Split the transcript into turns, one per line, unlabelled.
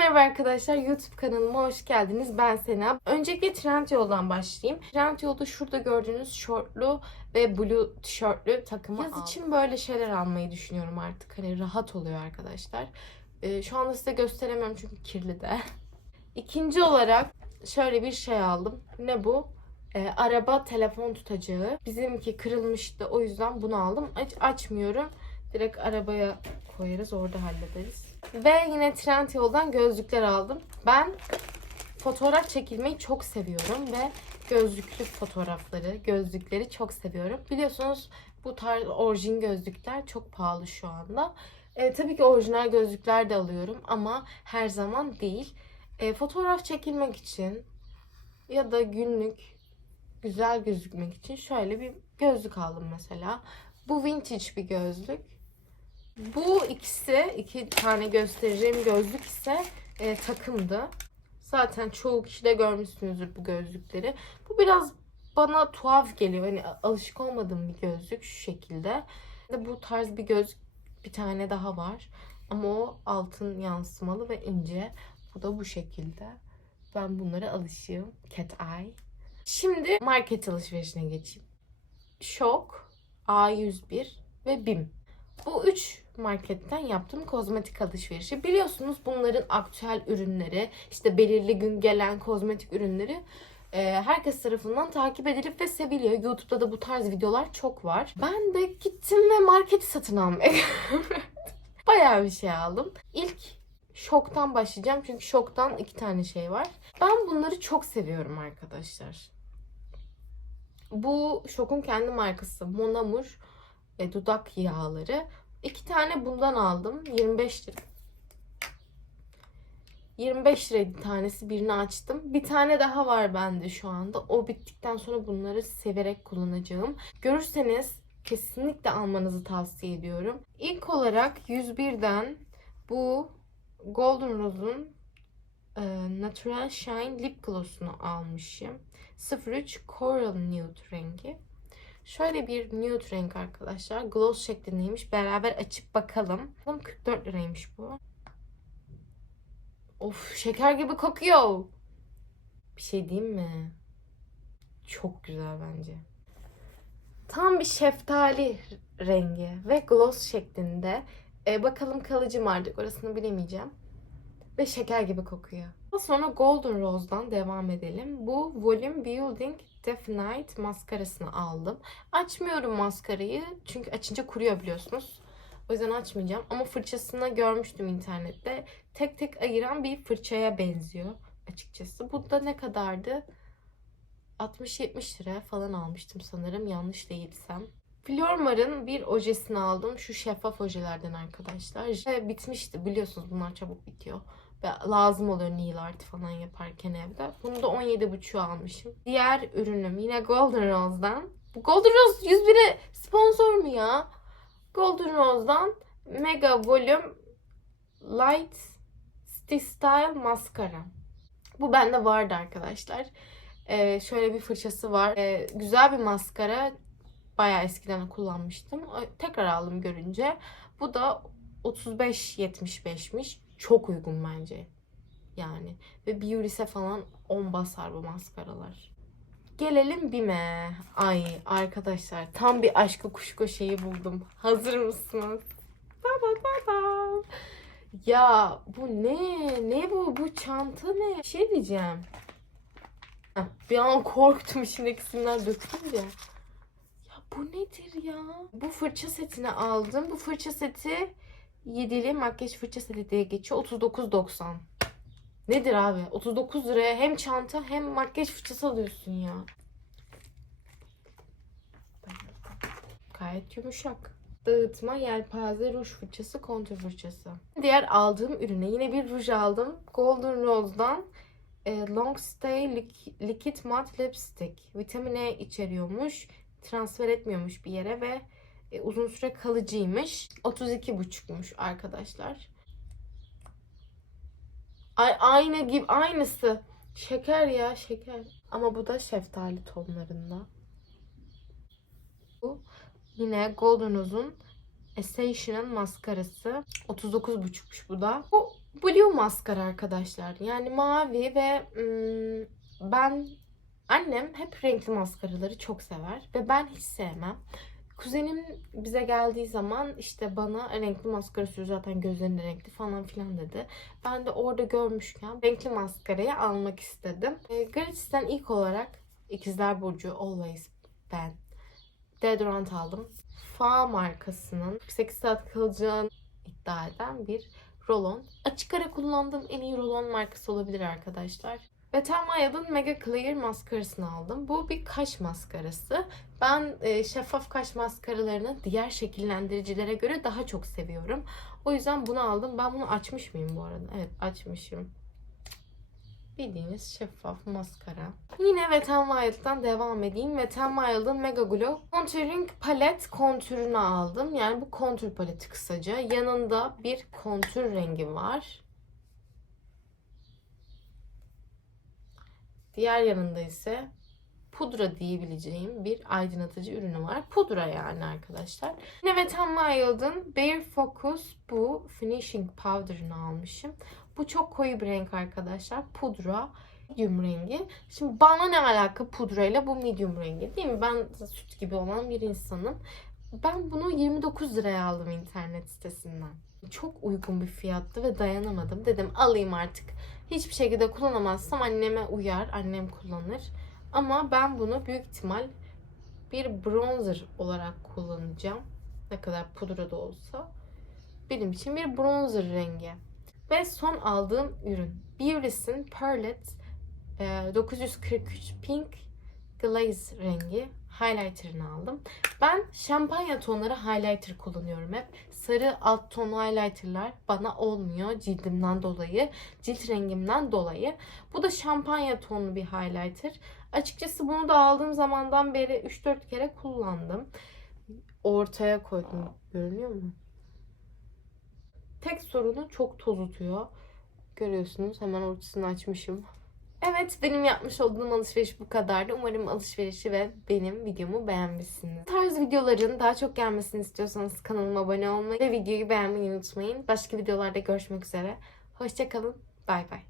merhaba arkadaşlar. YouTube kanalıma hoş geldiniz. Ben Sena. Öncelikle Trendyol'dan başlayayım. Trendyol'da şurada gördüğünüz şortlu ve blue tişörtlü takımı Yaz için böyle şeyler almayı düşünüyorum artık. Hani rahat oluyor arkadaşlar. Ee, şu anda size gösteremem çünkü kirli de. İkinci olarak şöyle bir şey aldım. Ne bu? Ee, araba telefon tutacağı. Bizimki kırılmıştı. O yüzden bunu aldım. Aç açmıyorum. Direkt arabaya koyarız. Orada hallederiz. Ve yine Trendyol'dan gözlükler aldım. Ben fotoğraf çekilmeyi çok seviyorum ve gözlüklü fotoğrafları, gözlükleri çok seviyorum. Biliyorsunuz bu tarz orijin gözlükler çok pahalı şu anda. E, tabii ki orijinal gözlükler de alıyorum ama her zaman değil. E, fotoğraf çekilmek için ya da günlük güzel gözükmek için şöyle bir gözlük aldım mesela. Bu vintage bir gözlük. Bu ikisi, iki tane göstereceğim gözlük ise e, takımdı. Zaten çoğu kişi de görmüşsünüzdür bu gözlükleri. Bu biraz bana tuhaf geliyor. Hani alışık olmadığım bir gözlük şu şekilde. Bu tarz bir gözlük bir tane daha var. Ama o altın yansımalı ve ince. Bu da bu şekilde. Ben bunlara alışığım. Cat Eye. Şimdi market alışverişine geçeyim. Şok, A101 ve BİM. Bu üç marketten yaptığım kozmetik alışverişi. Biliyorsunuz bunların aktüel ürünleri, işte belirli gün gelen kozmetik ürünleri e, herkes tarafından takip edilip ve seviliyor. YouTube'da da bu tarz videolar çok var. Ben de gittim ve marketi satın almaya Bayağı bir şey aldım. İlk şoktan başlayacağım çünkü şoktan iki tane şey var. Ben bunları çok seviyorum arkadaşlar. Bu şokun kendi markası Mon Amour e, dudak yağları. İki tane bundan aldım. 25 lira. 25 liraydı tanesi. Birini açtım. Bir tane daha var bende şu anda. O bittikten sonra bunları severek kullanacağım. Görürseniz kesinlikle almanızı tavsiye ediyorum. İlk olarak 101'den bu Golden Rose'un e, Natural Shine Lip Gloss'unu almışım. 03 Coral Nude rengi. Şöyle bir nude renk arkadaşlar. Gloss şeklindeymiş. Beraber açıp bakalım. 44 liraymış bu. Of şeker gibi kokuyor. Bir şey diyeyim mi? Çok güzel bence. Tam bir şeftali rengi ve gloss şeklinde. E, bakalım kalıcı mı artık orasını bilemeyeceğim. Ve şeker gibi kokuyor. Sonra Golden Rose'dan devam edelim. Bu Volume Building Definite maskarasını aldım. Açmıyorum maskarayı çünkü açınca kuruyor biliyorsunuz. O yüzden açmayacağım. Ama fırçasını görmüştüm internette. Tek tek ayıran bir fırçaya benziyor açıkçası. Bu da ne kadardı? 60-70 lira falan almıştım sanırım yanlış değilsem. Flormar'ın bir ojesini aldım. Şu şeffaf ojelerden arkadaşlar. Ve bitmişti biliyorsunuz bunlar çabuk bitiyor. Ve lazım oluyor nail art falan yaparken evde. Bunu da 17,5 almışım. Diğer ürünüm yine Golden Rose'dan. Bu Golden Rose 101'e sponsor mu ya? Golden Rose'dan Mega Volume Light Stick Style Mascara. Bu bende vardı arkadaşlar. Ee, şöyle bir fırçası var. Ee, güzel bir maskara. Bayağı eskiden kullanmıştım. Tekrar aldım görünce. Bu da 35.75'miş. Çok uygun bence. Yani. Ve Bioris'e falan 10 basar bu maskaralar. Gelelim Bime. Ay arkadaşlar tam bir aşkı kuşku şeyi buldum. Hazır mısınız? Ba ba ba ba. Ya bu ne? Ne bu? Bu çanta ne? Bir şey diyeceğim. Bir an korktum içindeki simler dökülünce. Bu nedir ya? Bu fırça setini aldım. Bu fırça seti yedili makyaj fırça seti diye geçiyor. 39.90. Nedir abi? 39 liraya hem çanta hem makyaj fırçası alıyorsun ya. Gayet yumuşak. Dağıtma, yelpaze, ruj fırçası, kontür fırçası. Diğer aldığım ürüne yine bir ruj aldım. Golden Rose'dan e, Long Stay Liq- Liquid Matte Lipstick. Vitamin E içeriyormuş. Transfer etmiyormuş bir yere ve e, uzun süre kalıcıymış. 32,5'muş arkadaşlar. Ay aynı gibi aynısı. Şeker ya şeker. Ama bu da şeftali tonlarında. Bu yine Golden Rose'un Essential'ın maskarası. 39,5'muş bu da. Bu Blue maskara arkadaşlar. Yani mavi ve ım, ben annem hep renkli maskaraları çok sever ve ben hiç sevmem. Kuzenim bize geldiği zaman işte bana renkli maskara sür zaten gözlerin de renkli falan filan dedi. Ben de orada görmüşken renkli maskarayı almak istedim. E, Gratis'ten ilk olarak İkizler Burcu Always Ben deodorant aldım. Fa markasının 8 saat kalacağını iddia eden bir rolon. Açık ara kullandığım en iyi rolon markası olabilir arkadaşlar. Ve Telmaya'nın Mega Clear maskarasını aldım. Bu bir kaş maskarası. Ben e, şeffaf kaş maskaralarını diğer şekillendiricilere göre daha çok seviyorum. O yüzden bunu aldım. Ben bunu açmış mıyım bu arada? Evet açmışım. Bildiğiniz şeffaf maskara. Yine Wet n Wild'dan devam edeyim. Wet n Wild'ın Mega Glow Contouring Palette kontürünü aldım. Yani bu kontür paleti kısaca. Yanında bir kontür rengi var. Diğer yanında ise pudra diyebileceğim bir aydınlatıcı ürünü var. Pudra yani arkadaşlar. Yine n Wild'ın Bare Focus bu Finishing Powder'ını almışım. Bu çok koyu bir renk arkadaşlar. Pudra medium rengi. Şimdi bana ne alaka pudrayla bu medium rengi değil mi? Ben süt gibi olan bir insanım. Ben bunu 29 liraya aldım internet sitesinden. Çok uygun bir fiyattı ve dayanamadım. Dedim alayım artık. Hiçbir şekilde kullanamazsam anneme uyar. Annem kullanır. Ama ben bunu büyük ihtimal bir bronzer olarak kullanacağım. Ne kadar pudra da olsa. Benim için bir bronzer rengi. Ve son aldığım ürün. Beauty's'in Pearlet e, 943 Pink Glaze rengi highlighter'ını aldım. Ben şampanya tonları highlighter kullanıyorum hep. Sarı alt ton highlighter'lar bana olmuyor cildimden dolayı, cilt rengimden dolayı. Bu da şampanya tonlu bir highlighter. Açıkçası bunu da aldığım zamandan beri 3-4 kere kullandım. Ortaya koydum. Görünüyor mu? Tek sorunu çok toz tutuyor. Görüyorsunuz hemen ortasını açmışım. Evet benim yapmış olduğum alışveriş bu kadardı. Umarım alışverişi ve benim videomu beğenmişsiniz. Bu tarz videoların daha çok gelmesini istiyorsanız kanalıma abone olmayı ve videoyu beğenmeyi unutmayın. Başka videolarda görüşmek üzere. Hoşçakalın. Bay bay.